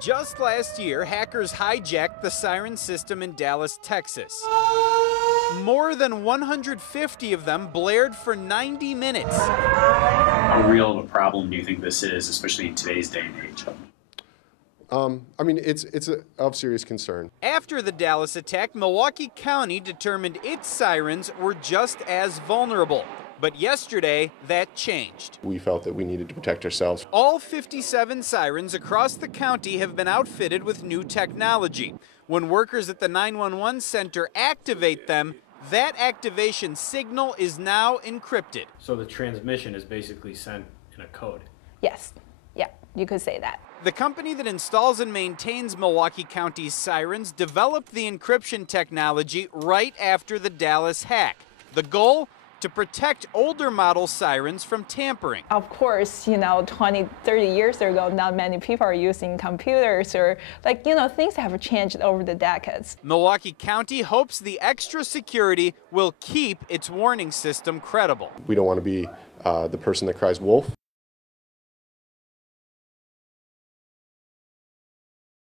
Just last year, hackers hijacked the siren system in Dallas, Texas. More than 150 of them blared for 90 minutes. How real of a problem do you think this is, especially in today's day and age? I mean, it's of serious concern. After the Dallas attack, Milwaukee County determined its sirens were just as vulnerable. But yesterday, that changed. We felt that we needed to protect ourselves. All 57 sirens across the county have been outfitted with new technology. When workers at the 911 center activate them, that activation signal is now encrypted. So the transmission is basically sent in a code? Yes. Yeah, you could say that. The company that installs and maintains Milwaukee County's sirens developed the encryption technology right after the Dallas hack. The goal? To protect older model sirens from tampering. Of course, 20, 30 years ago, not many people are using computers or things have changed over the decades. Milwaukee County hopes the extra security will keep its warning system credible. We don't want to be the person that cries wolf.